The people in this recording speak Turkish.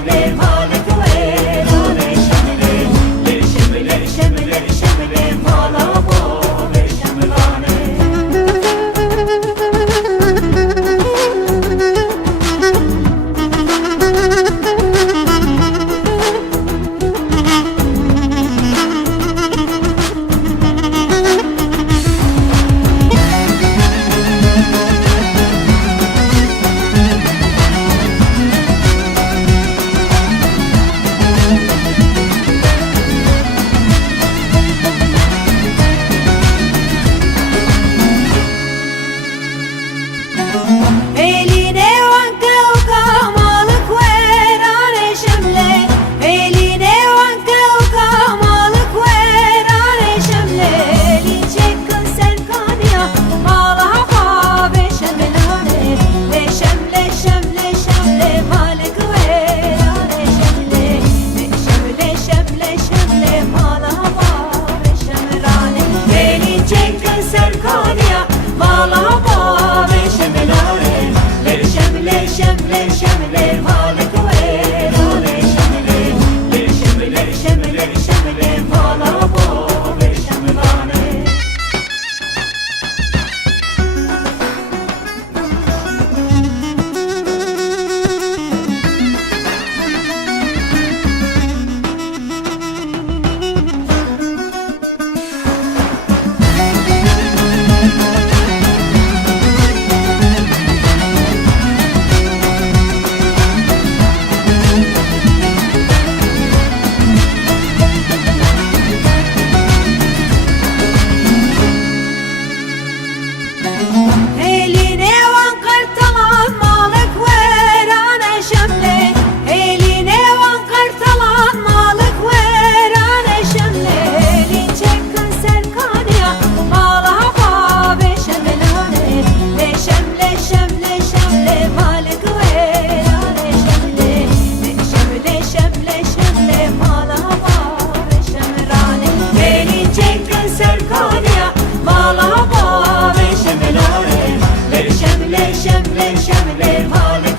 şemle malik verane şemle le şemle şemle şemle mala bo ve şemlane. Eline vanka uka malık verane şemle eline vanka uka malık verane şemle elin çekin serkaniya mala hava ve şemlane ve şemle şemle şemle malık verane şemle ve şemle şemle şemle mala hava ve şemlane elin çekin serkaniya mala hava ve şemlane şemle şemle şemle malik verane şemle le şemle şemle şemle mala bo ve şemlane. Eline van kartalan malık verane şemle eline van kartalan malık verane şemle elin çekin serkaniya mala hava ve şemlane ve şemle şemle şemle malık verane şemle ve şemle şemle şemle mala hava ve şemlane elin çekin serkaniya mala hava ve şemlane le şemle şemle şemle malik